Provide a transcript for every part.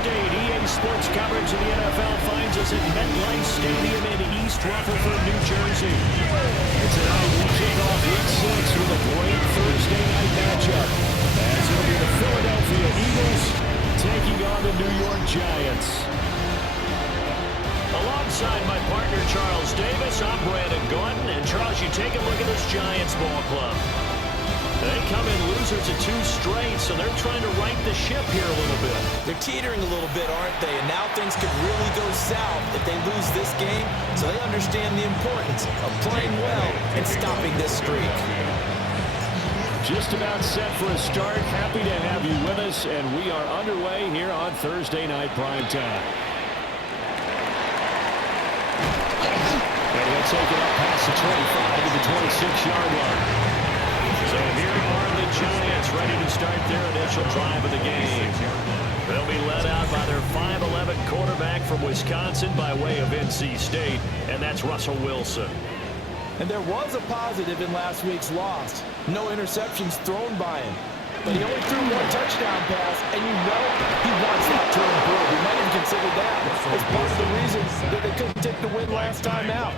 State. EA Sports coverage of the NFL finds us at MetLife Stadium in East Rutherford, New Jersey. And tonight we kick off Week 6 with a great Thursday night matchup, as it'll be the Philadelphia Eagles taking on the New York Giants. Alongside my partner, Charles Davis, I'm Brandon Gaudin. And Charles, you take a look at this Giants ball club. They come in losers of 2 straight, so they're trying to right the ship here a little bit. They're teetering a little bit, aren't they? And now things could really go south if they lose this game. So they understand the importance of playing well and stopping this streak. Just about set for a start. Happy to have you with us, and we are underway here on Thursday Night Primetime. And he'll take it up past the 25 to the 26-yard line. So here are the Giants ready to start their initial drive of the game. They'll be led out by their 5'11" quarterback from Wisconsin by way of NC State, and that's Russell Wilson. And there was a positive in last week's loss. No interceptions thrown by him. But he only threw 1 touchdown pass, and you know he wants that to improve. We might even consider that as part of the reason that they couldn't take the win last time out.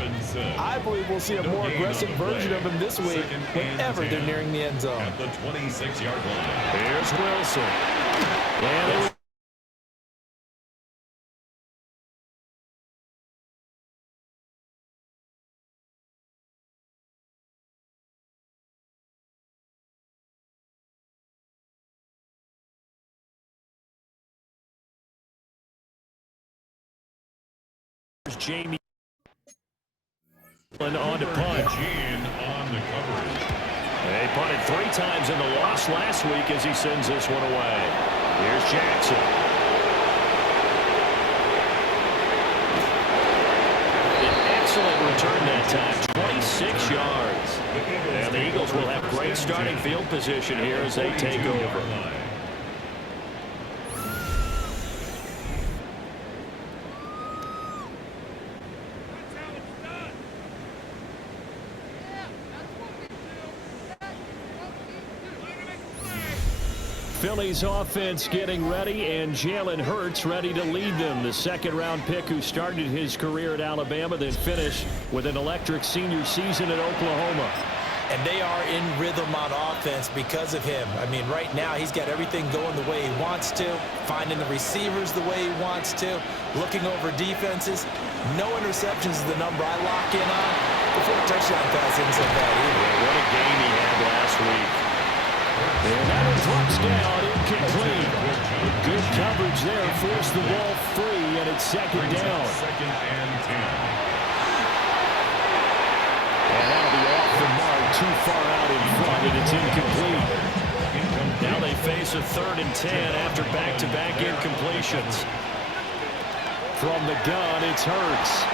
I believe we'll see a more aggressive version of him this week whenever they're nearing the end zone. At the 26-yard line. Here's Wilson. And Jamie on to punt. On the coverage. They punted 3 times in the loss last week as he sends this one away. Here's Jackson. An excellent return that time, 26 yards. And the Eagles will have great starting field position here as they take over. Philly's offense getting ready, and Jalen Hurts ready to lead them. The 2nd-round pick who started his career at Alabama, then finished with an electric senior season at Oklahoma. And they are in rhythm on offense because of him. I mean, right now he's got everything going the way he wants to, finding the receivers the way he wants to, looking over defenses. No interceptions is the number I lock in on. Before a touchdown pass isn't so bad either. What a game he had last week. And that one drops down, incomplete. Good coverage there, forced the ball free, and it's 2nd down. 2nd and 10. And that'll be off the mark, too far out in front, and it's incomplete. Now they face a 3rd and 10 after back-to-back incompletions. From the gun, it's Hurts.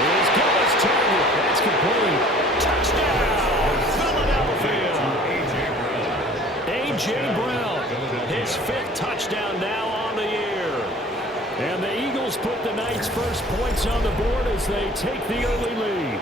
Here's Gillis target. That's complete. Touchdown! A.J. Brown, his 5th touchdown now on the year. And the Eagles put the night's first points on the board as they take the early lead.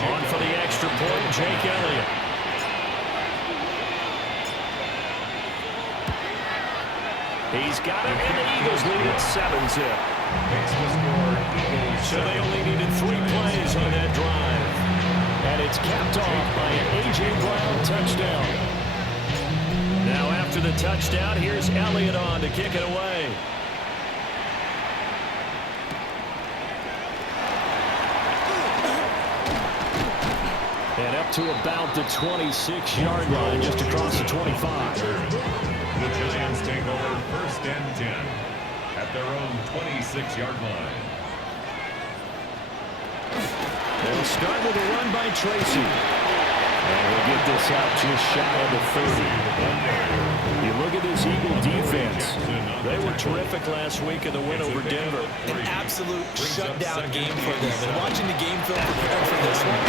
On for the extra point, Jake Elliott. He's got it, and the Eagles lead at 7-zip. So they only needed 3 plays on that drive. And it's capped off by an A.J. Brown touchdown. Now after the touchdown, here's Elliott on to kick it away. And up to about the 26-yard line, just across the 25. The Giants take over 1st and 10 at their own 26-yard line. They'll start with a run by Tracy. And we'll get this out just shy of the 30. You look at this Eagle defense. They were terrific last week in the win over Denver. An absolute shutdown game for them. And watching the game film prepare for this one,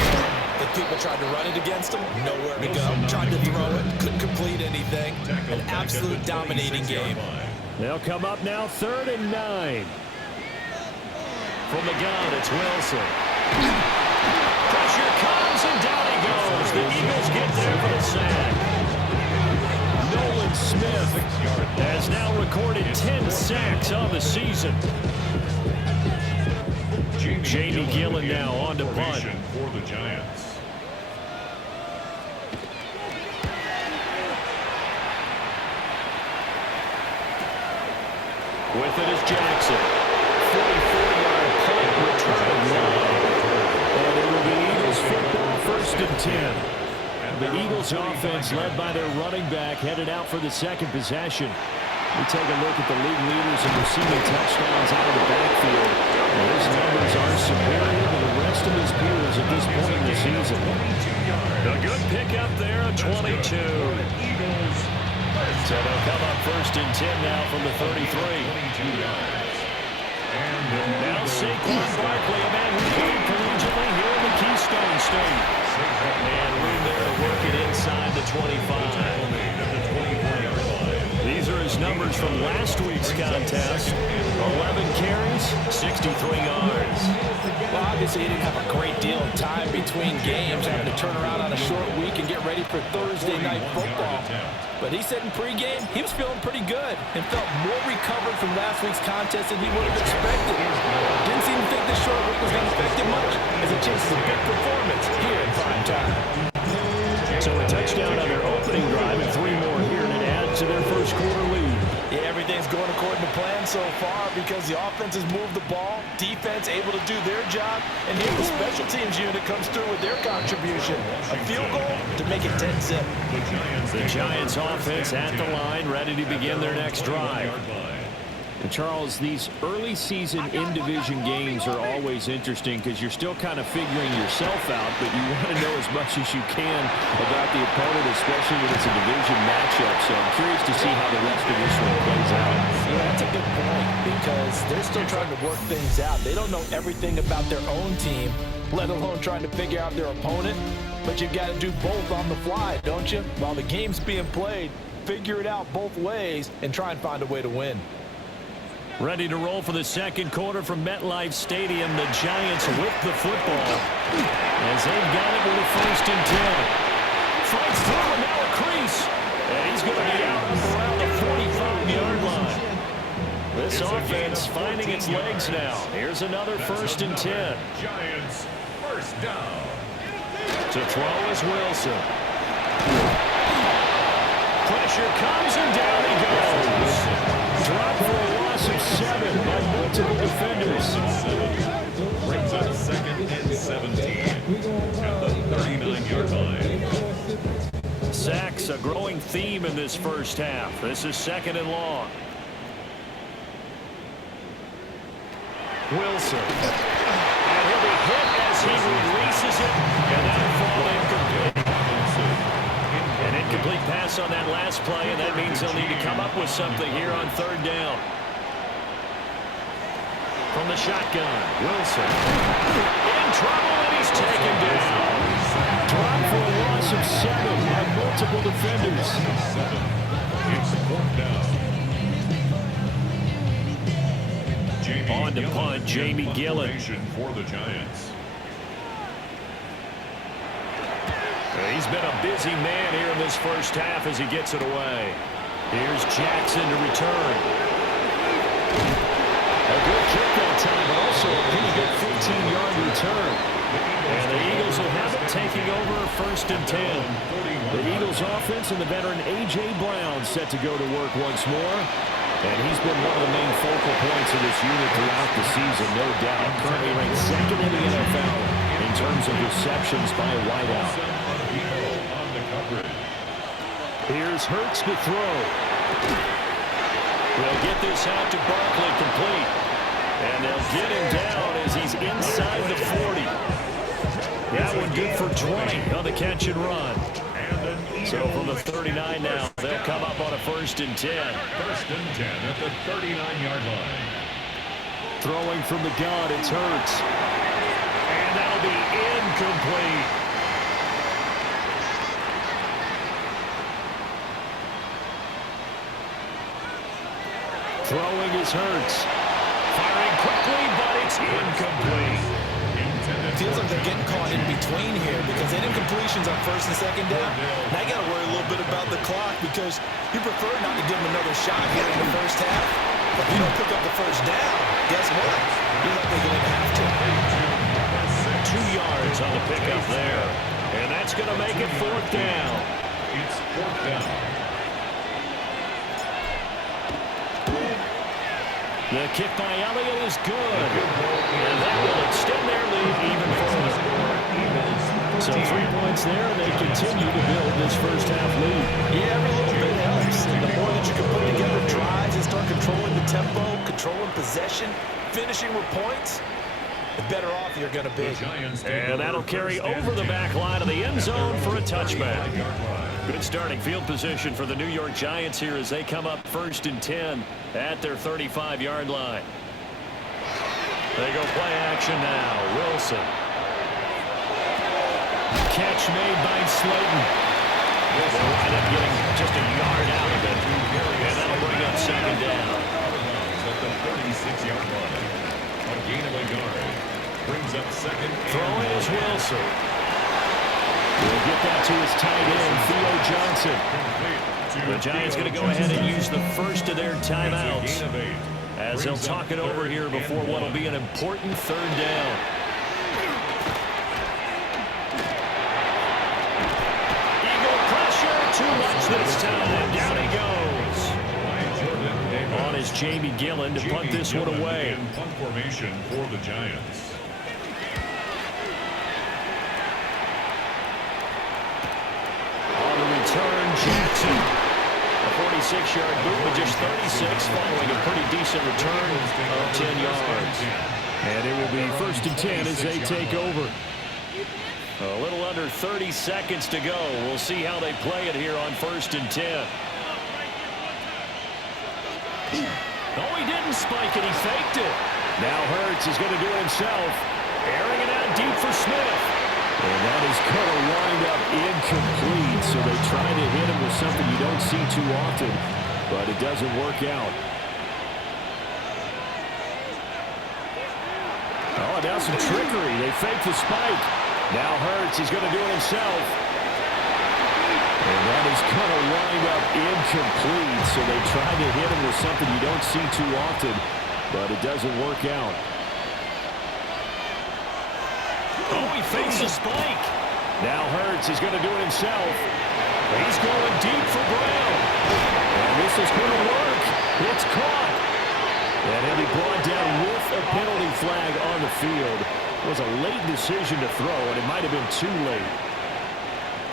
the People tried to run it against him, nowhere to go. Tried to throw it, couldn't complete anything. An absolute dominating game. They'll come up now 3rd and 9. From the gun, it's Wilson. Pressure comes, and down he goes. The Eagles get there for the sack. Nolan Smith has now recorded 10 sacks on the season. Jamie Gillen now on to punt. For the Giants. With it is Jackson. 44-yard punt return line. And it will be Eagles football 1st and 10. The Eagles offense led by their running back headed out for the second possession. We take a look at the league leaders in receiving touchdowns out of the backfield. And his numbers are superior to the rest of his peers at this point in the season. A good pickup there, a 22. So they'll come up 1st and 10 now from the 33. Now Saquon Barkley, a man who played collegiately here in the Keystone State. And room there to work it inside the 25. These are his numbers from last week's contest. 11 carries, 63 yards. Well, obviously he didn't have a great deal of time between games, having to turn around on a short week and get ready for Thursday night football. But he said in pregame he was feeling pretty good and felt more recovered from last week's contest than he would have expected. Didn't seem to think this short week was going to affect him much as he chases a big performance here in prime time. So a touchdown on their opening drive and 3 more here, and it adds to their first quarter lead. Yeah, everything's going according to plan so far because the offense has moved the ball, defense able to do their job, and here the special teams unit comes through with their contribution. A field goal to make it 10-zip. The Giants offense at the line, ready to begin their next drive. And Charles, these early season in-division games are always interesting because you're still kind of figuring yourself out, but you want to know as much as you can about the opponent, especially when it's a division matchup. So I'm curious to see how the rest of this one plays out. Yeah, that's a good point because they're still trying to work things out. They don't know everything about their own team, let alone trying to figure out their opponent. But you've got to do both on the fly, don't you? While the game's being played, figure it out both ways and try and find a way to win. Ready to roll for the second quarter from MetLife Stadium. The Giants with the football as they've got it with a 1st and 10. Fights through and now a crease. And he's going to be out around the 45-yard line. This offense finding its legs now. Here's another 1st and 10. Giants first down. To throw is Wilson. Pressure comes and down he goes. Drop for a loss of 7 by multiple defenders. Brings up 2nd and 17 at the 39-yard line. Sacks, a growing theme in this first half. This is 2nd and long. Wilson. And he'll be hit as he releases it. And that'll fall incomplete. An incomplete pass on that last play, and that means they'll need to come up with something here on 3rd down. From the shotgun, Wilson. In trouble, and he's taken down. Drop for a loss of 7 by multiple defenders. It's 4th down. On to punt, Jamie Gillen. For the Giants. He's been a busy man here in this first half as he gets it away. Here's Jackson to return. A good kick that time, but also a pretty good 15-yard return. And the Eagles will have it taking over 1st and 10. The Eagles offense and the veteran A.J. Brown set to go to work once more. And he's been one of the main focal points of this unit throughout the season, no doubt. Currently ranked 2nd in the NFL in terms of receptions by a wideout. Here's Hurts to throw. They'll get this out to Barkley complete. And they'll get him down as he's inside the 40. That one good for 20 on the catch and run. So from the 39 now, they'll come up on a 1st and 10. 1st and 10 at the 39-yard line. Throwing from the gun, it's Hurts. And that'll be incomplete. Throwing is Hurts. Firing quickly, but it's incomplete. Feels like they're getting caught in between here because they did completions on first and second down. Now you got to worry a little bit about the clock because you prefer not to give them another shot here in the first half. But if you don't pick up the first down, guess what? You're likely going to have to. 2 yards on the pickup there. And that's going to make it 4th down. It's 4th down. The kick by Elliott is good. And that will extend their lead even further. So 3 points there, and they continue to build this first half lead. Yeah, every little bit helps. And the more that you can put together drives and start controlling the tempo, controlling possession, finishing with points, the better off you're going to be. And that'll carry over the back line of the end zone for a touchback. Good starting field position for the New York Giants here as they come up 1st and 10 at their 35-yard line. They go play action now. Wilson. Catch made by Slayton. They'll wind up getting just a yard out of it. And that'll bring up 2nd down. At the 36-yard line. A gain of a yard. Brings up 2nd. Throwing is Wilson. We'll get that to his tight end, Theo Johnson. The Giants going to go ahead and use the first of their timeouts as they'll talk it over here before what will be an important 3rd down. Eagle pressure, too much this time. Down he goes. On is Jamie Gillen to punt this one away. Punt formation for the Giants. Return Jackson. A 46-yard boot with just 36 following a pretty decent return of 10 yards. And it will be 1st and 10 as they take over. A little under 30 seconds to go. We'll see how they play it here on 1st and 10. Oh, he didn't spike it. He faked it. Now Hurts is going to do it himself. Airing it out deep for Smith. And that is going to wind up incomplete, so they try to hit him with something you don't see too often, but it doesn't work out. Oh, now some trickery. They fake the spike. Now Hurts is going to do it himself. And that is going to wind up incomplete, so they try to hit him with something you don't see too often, but it doesn't work out. Oh, he fakes the spike. Now Hurts is going to do it himself. He's going deep for Brown. And this is going to work. It's caught. And he'll be brought down with a penalty flag on the field. It was a late decision to throw, and it might have been too late.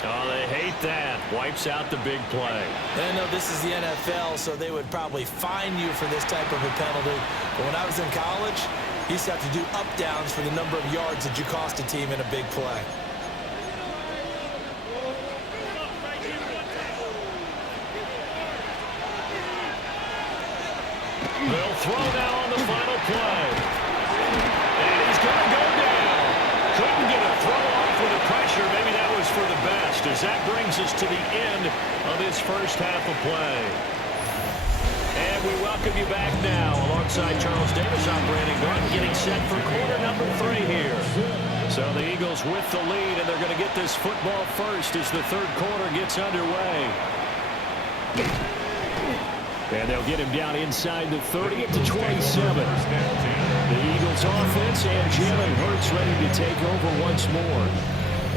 Oh, they hate that. Wipes out the big play. I know this is the NFL, so they would probably fine you for this type of a penalty. But when I was in college, you used to have to do up-downs for the number of yards that you cost a team in a big play. They'll throw now on the final play. And he's going to go down. Couldn't get a throw off with the pressure. Maybe that was for the best, as that brings us to the end of this first half of play. And we welcome you back now. Alongside Charles Davis, I'm Brandon Garden, getting set for quarter number 3 here. So the Eagles with the lead, and they're going to get this football first as the 3rd quarter gets underway. And they'll get him down inside the 30 at the 27. The Eagles offense and Jalen Hurts ready to take over once more.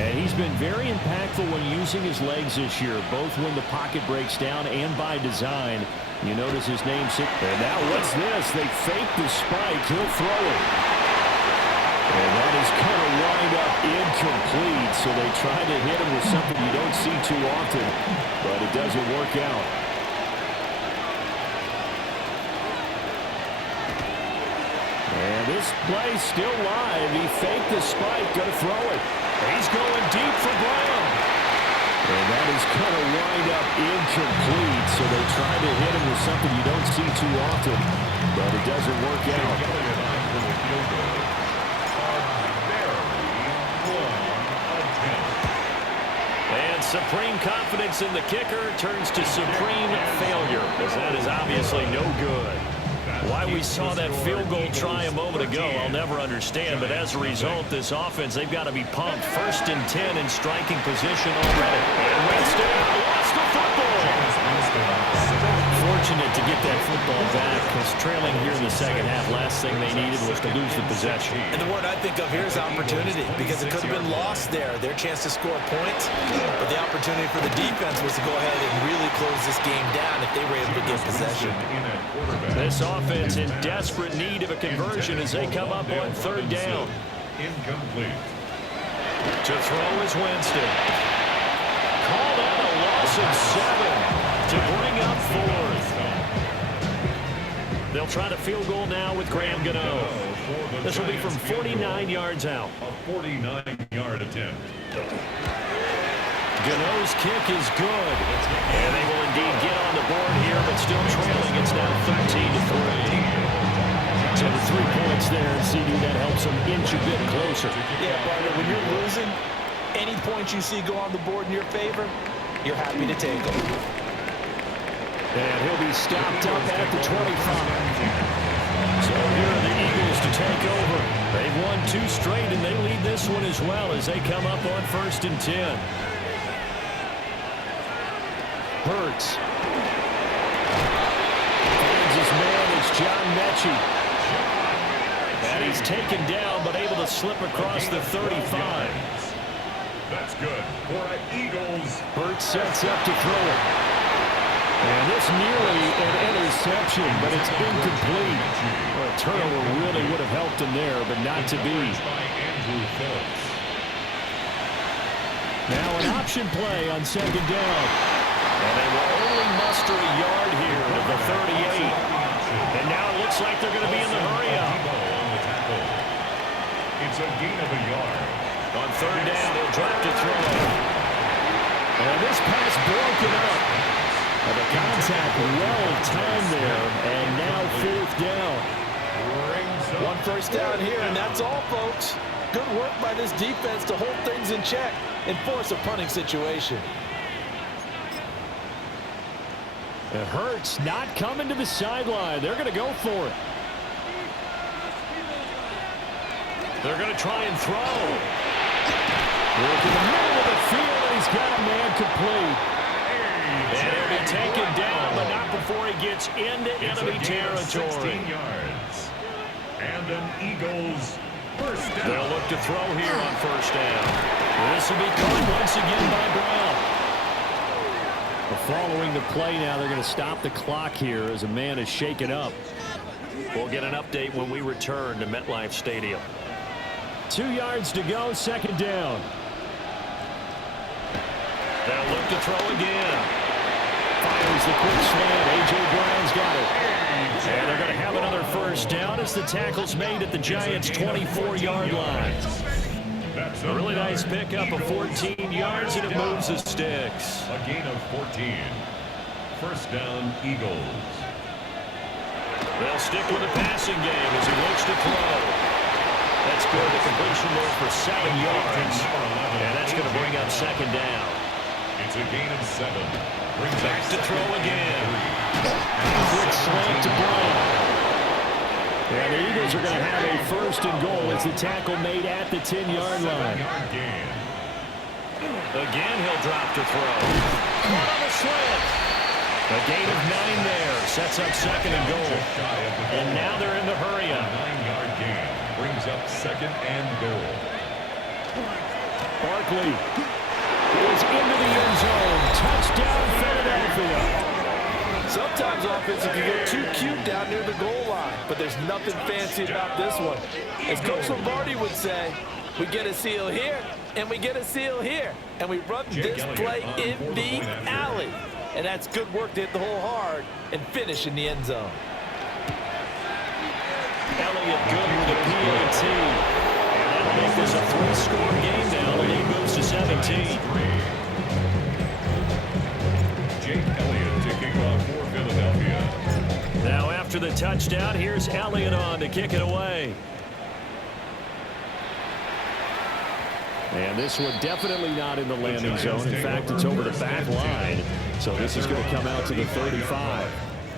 And he's been very impactful when using his legs this year, both when the pocket breaks down and by design. You notice his name. And now what's this? They fake the spike. He'll throw it. And that is going to wind up incomplete. So they try to hit him with something you don't see too often, but it doesn't work out. And this play's still live. He faked the spike, going to throw it. He's going deep for Brown. And that is going to wind up incomplete. So they try to hit him with something you don't see too often, but it doesn't work out. And supreme confidence in the kicker turns to supreme failure, as that is obviously no good. Why we saw that field goal try a moment ago, I'll never understand. But as a result, this offense, they've got to be pumped. 1st and 10 in striking position already. And Winston lost the football. Fortunate to get that football back, because trailing here in the second half, last thing they needed was to lose the possession. And the word I think of here is opportunity, because it could have been lost there, their chance to score points. But the opportunity for the defense was to go ahead and really close this game down if they were able to get possession. This offense in desperate need of a conversion as they come up on 3rd down. Incomplete. To throw is Winston. Called out a loss of 7 to bring up 4th. They'll try to field goal now with Graham Gano. This will be from 49 yards out. A 49-yard attempt. Gano's kick is good. And they will indeed get on the board here, but still trailing. It's now 13-3. So the 3 points there, and CD, that helps them inch a bit closer. Yeah, partner, when you're losing, any points you see go on the board in your favor, you're happy to take them. And he'll be stopped up at the 25. So here are the Eagles to take over. They've won 2 straight, and they lead this one as well as they come up on 1st and 10. Hurts. Kansas man is John Mechie. And he's taken down, but able to slip across the 35. That's good for an Eagles. Hurts sets up to throw it. And this nearly an interception, but it's incomplete. Well, a turnover really would have helped him there, but not to be. Now an option play on 2nd down. And they will only muster a yard here at the 38. And now it looks like they're going to be in the hurry-up. It's a gain of a yard. On 3rd down, they'll drop to throw. And this pass broken up. And the contact well-timed there, and now 4th down. 1 first down here, and that's all, folks. Good work by this defense to hold things in check and force a punting situation. It hurts not coming to the sideline. They're going to go for it. They're going to try and throw. Work in the middle of the field, and he's got a man complete. And he'll be taken down, but not before he gets into enemy territory. 16 yards. And an Eagles first down. They'll look to throw here on 1st down. This will be caught once again by Brown. Following the play now, they're going to stop the clock here as a man is shaken up. We'll get an update when we return to MetLife Stadium. 2 yards to go, 2nd down. They'll look to throw again. Fires the quick slant. A.J. Brown's got it. And they're going to have another 1st down as the tackle's made at the Giants' 24-yard line. A really nice pickup of 14 yards, and it moves the sticks. A gain of 14. First down, Eagles. They'll stick with the passing game as he looks to throw. That's good. The completion there for 7 yards. And that's going to bring up 2nd down. It's a gain of 7. Brings back to throw again. Quick slant to Brown. And the Eagles are going to have a 1st and goal as the tackle made at the 10-yard line. Again, he'll drop to throw. Caught on the slant. A gain of 9 there. Sets up 2nd and goal. And now they're in the hurry-up. 9-yard gain. Brings up 2nd and goal. Barkley is into the end zone. Touchdown, Philadelphia. Sometimes offense can get too cute down near the goal line, but there's nothing fancy about this one. As Coach Lombardi would say, we get a seal here, and we get a seal here, and we run this play in the alley. And that's good work to hit the hole hard and finish in the end zone. Elliott good with a PAT. And that'll make this a 3-score game now. The lead moves to 17. Jake Elliott to kick off for Philadelphia. Now after the touchdown, here's Elliott on to kick it away. And this one definitely not in the landing zone. In fact, it's over the back line. So this is going to come out to the 35.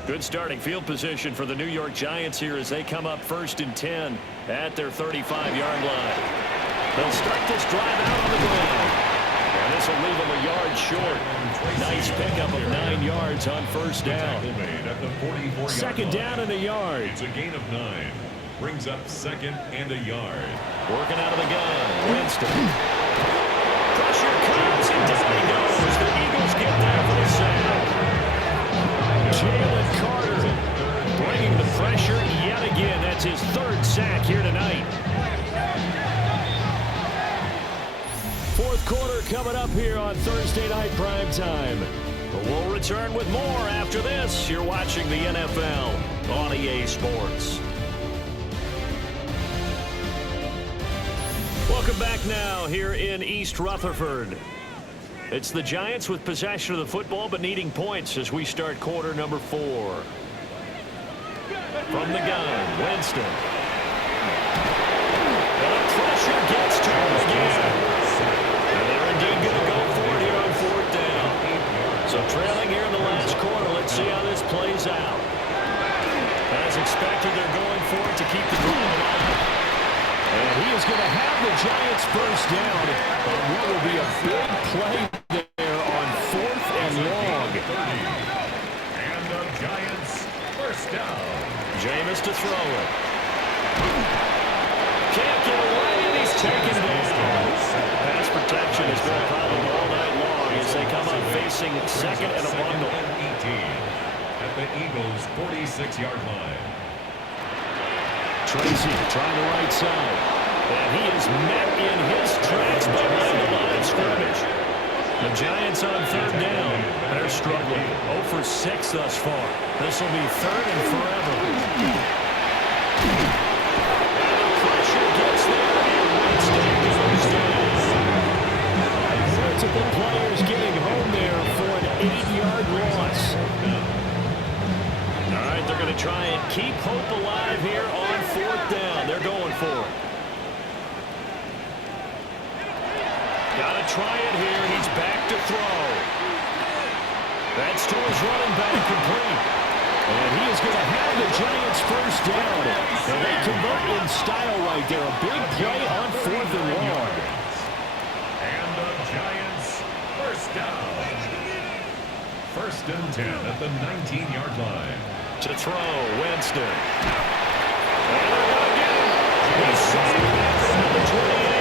Good starting field position for the New York Giants here as they come up 1st and 10 at their 35-yard line. They'll start this drive out on the ground. And this will leave them a yard short. Nice pickup of 9 yards on 1st down. Second down and a yard. It's a gain of 9. Brings up 2nd and a yard. Working out of the gun. Winston. Pressure comes and down he goes. The Eagles get there for the sack. Jalen Carter bringing the pressure yet again. That's his 3rd sack here tonight. 4th quarter coming up here on Thursday Night Primetime. We'll return with more after this. You're watching the NFL on EA Sports. Welcome back now here in East Rutherford. It's the Giants with possession of the football but needing points as we start quarter number 4. From the gun, Winston. The pressure gets to him again. And they're indeed going to go for it here on 4th down. So trailing here in the last quarter, let's see how this plays out. As expected, they're going for it to keep the drive alive. And he is going to have the Giants first down on what will be a big play there on 4th and long. And the Giants first down. Jameis to throw it. Can't get away, and he's taken down. Pass protection has been a problem all night long as they come up facing 2nd and a bundle. 18 at the Eagles' 46-yard line. Tracy trying the right side. And he is met in his tracks behind the line of scrimmage. The Giants on 3rd down. They're struggling. 0 for 6 thus far. This will be 3rd and forever. And the pressure gets there, and Winston goes down. Multiple players getting home there for an 8-yard loss. All right, they're going to try and keep hope alive here on 4th down. They're going for it. Got to try it here. He's back to throw. That's to his running back complete. And he is going to have the Giants first down. And they convert in style right there. A big play on 4th and long. And the Giants first down. 1st and 10 at the 19-yard line. To throw, Winston. And they're going to get him. He's safe at number 28.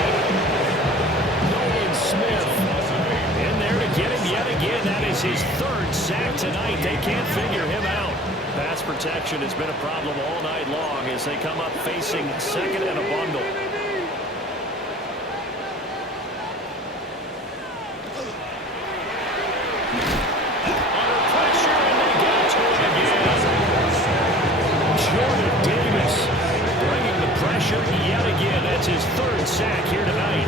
Nolan Smith in there to get him yet again. That is his 3rd sack tonight. They can't figure him out. Pass protection has been a problem all night long as they come up facing 2nd and a bundle. Under pressure, and they get to him again. Jordan Davis bringing the pressure yet again. That's his 3rd sack here tonight.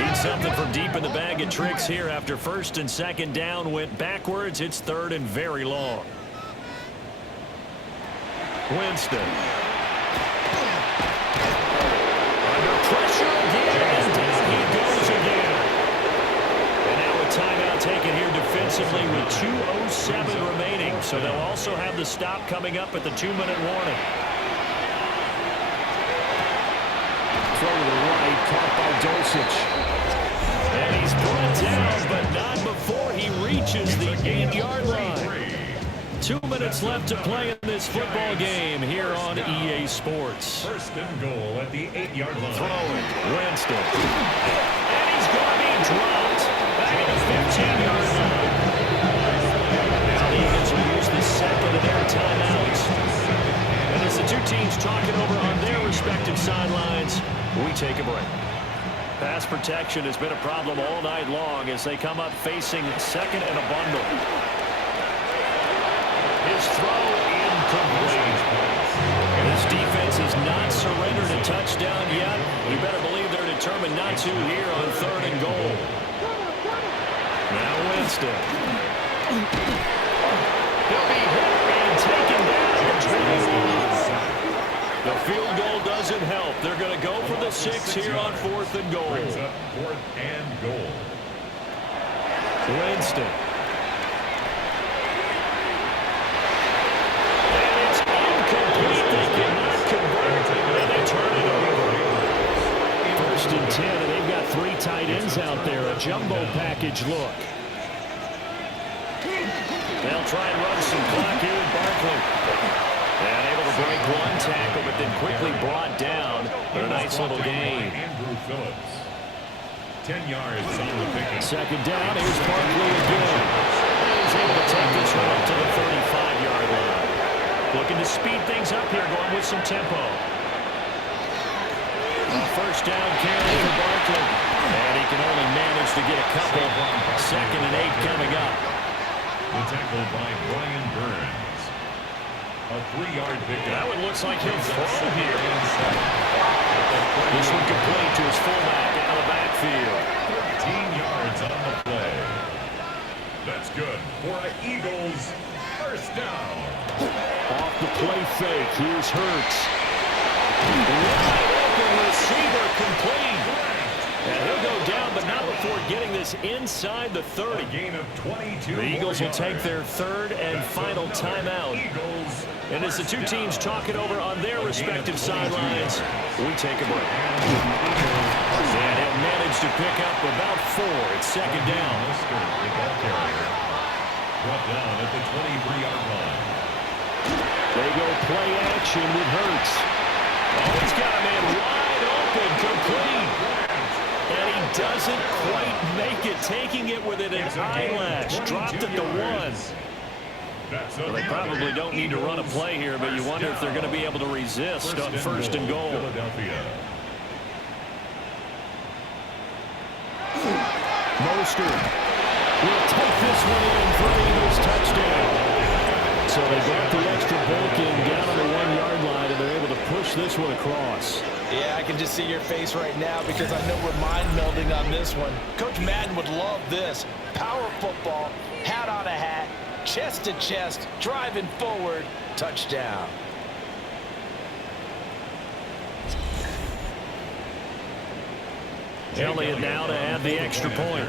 Needs something from deep in the bag of tricks here after 1st and 2nd down went backwards. It's 3rd and very long. Winston. Under pressure again, and down he goes again. And now a timeout taken here defensively with 2:07 remaining. So they'll also have the stop coming up at the 2-minute warning. Throw to the right, caught by Dulcich. And he's brought down, but not before he reaches the 8-yard line. 2 minutes left to play in this football game here on EA Sports. 1st and goal at the 8-yard line. Throwing, Winston. And he's going to be dropped back at the 15-yard line. Now the Eagles will use the 2nd of their timeouts. And as the 2 teams talking over on their respective sidelines, we take a break. Pass protection has been a problem all night long as they come up facing 2nd and a bundle. His throw incomplete. This defense has not surrendered a touchdown yet. You better believe they're determined not to here on 3rd and goal. Now Winston. He'll be hit and taken down at 21. The field goal doesn't help. They're going to go for the 6 here on 4th and goal. Brings up 4th and goal. Winston. ends out there, a jumbo package look. They'll try and run some clock here with Barkley. And able to break one tackle, but then quickly brought down. But a nice little gain. Andrew Phillips. 10 yards on the pickup. Second down, here's Barkley again. He's able to take this one up to the 35-yard line. Looking to speed things up here, going with some tempo. A first down carry for Barkley. And he can only manage to get a couple. 2nd and 8 coming up. The tackle by Brian Burns. A 3-yard pickup. That one looks like he'll throw here. This one complete to his fullback out of the backfield. 13 yards on the play. That's good for an Eagles first down. Off the play fake, here's Hurts. Wide open receiver complete. And he'll go down, but not before getting this inside the 30. A gain of 22. The Eagles will yards. take their third and final timeout. Eagles And as the two teams talk it over on their respective sidelines, we take a break. And he'll manage to pick up about 4 at second down. The ball carrier brought down at the 23-yard line. They go play action with Hurts. Oh, he's got a man wide open, complete. And he doesn't quite make it, taking it within an eyelash. Dropped at the 1. Well, they probably don't need to run a play here, but you wonder if they're going to be able to resist on first and goal. Philadelphia. Mostert will take this one in for an Eagles touchdown. So they got the extra break in down on the 1-yard line, and they're able to push this one across. Yeah, I can just see your face right now because I know we're mind melding on this one. Coach Madden would love this. Power football, hat on a hat, chest to chest, driving forward, touchdown. Elliott now to add the extra point.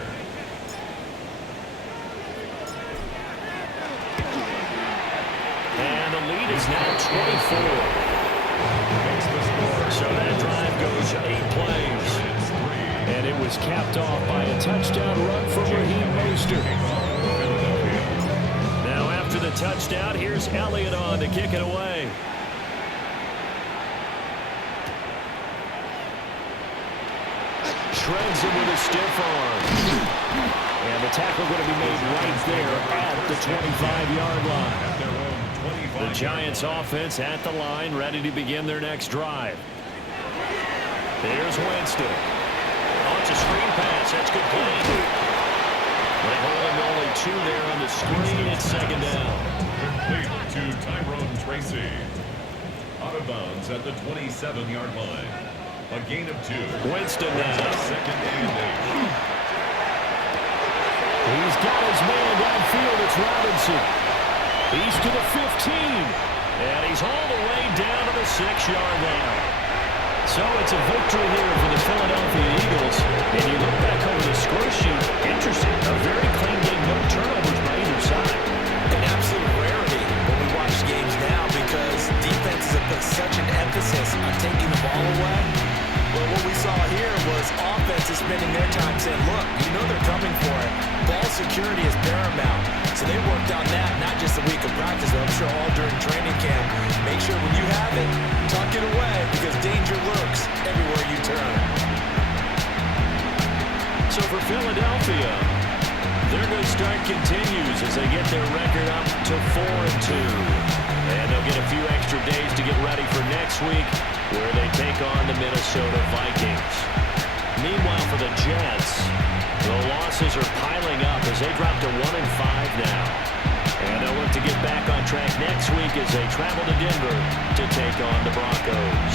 And the lead is now 24. So that drive goes 8 plays. And it was capped off by a touchdown run from Raheem Mostert. Now after the touchdown, here's Elliott on to kick it away. Shreds him with a stiff arm. And the tackle going to be made right there at the 25-yard line. The Giants offense at the line, ready to begin their next drive. There's Winston. Oh, it's a screen pass. That's good play. They holding only 2 there on the screen. It's second down. Complete to Tyrone Tracy. Out of bounds at the 27-yard line. A gain of 2. Winston now. Second and 8. He's got his man downfield. It's Robinson. He's to the 15. And he's all the way down to the 6-yard line. So it's a victory here for the Philadelphia Eagles. And you look back over the score sheet, interesting. A very clean game, no turnovers by either side. An absolute rarity when we watch games now because defenses have put such an emphasis on taking the ball away. Well, what we saw here was offenses spending their time saying, look, you know they're coming for it. Ball security is paramount. So they worked on that, not just a week of practice, but I'm sure all during training camp. Make sure when you have it, tuck it away because danger lurks everywhere you turn. So for Philadelphia, their good start continues as they get their record up to 4-2. And they'll get a few extra days to get ready for next week where they take on the Minnesota Vikings. Meanwhile, for the Jets, the losses are piling up as they drop to 1-5 now. And they'll look to get back on track next week as they travel to Denver to take on the Broncos.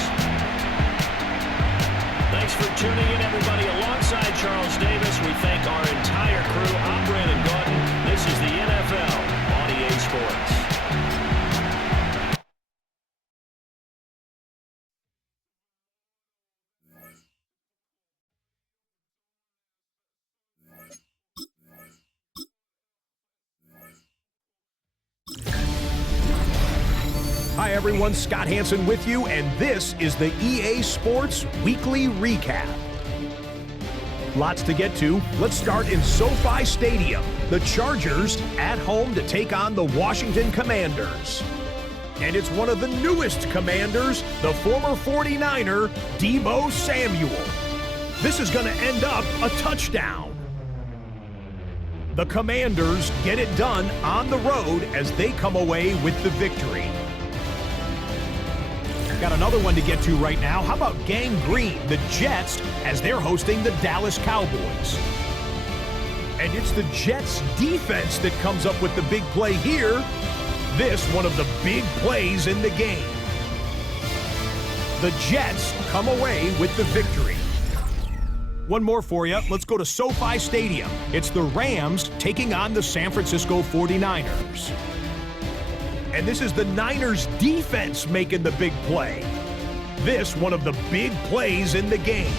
Thanks for tuning in, everybody. Alongside Charles Davis, we thank our entire crew. I'm Brandon Gaudin. This is the NFL on EA Sports. Hi everyone, Scott Hansen with you, and this is the EA Sports Weekly Recap. Lots to get to. Let's start in SoFi Stadium. The Chargers at home to take on the Washington Commanders. And it's one of the newest Commanders, the former 49er, Deebo Samuel. This is going to end up a touchdown. The Commanders get it done on the road as they come away with the victory. Got another one to get to right now. How about Gang Green, the Jets, as they're hosting the Dallas Cowboys? And it's the Jets defense that comes up with the big play here. This one of the big plays in the game. The Jets come away with the victory. One more for you. Let's go to SoFi Stadium. It's the Rams taking on the San Francisco 49ers. And this is the Niners defense making the big play. This one of the big plays in the game.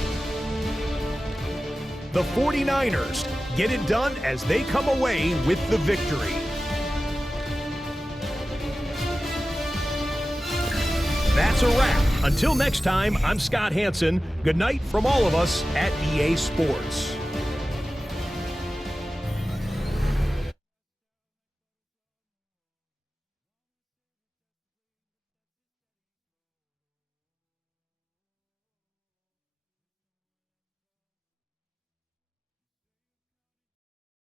The 49ers get it done as they come away with the victory. That's a wrap. Until next time, I'm Scott Hanson. Good night from all of us at EA Sports.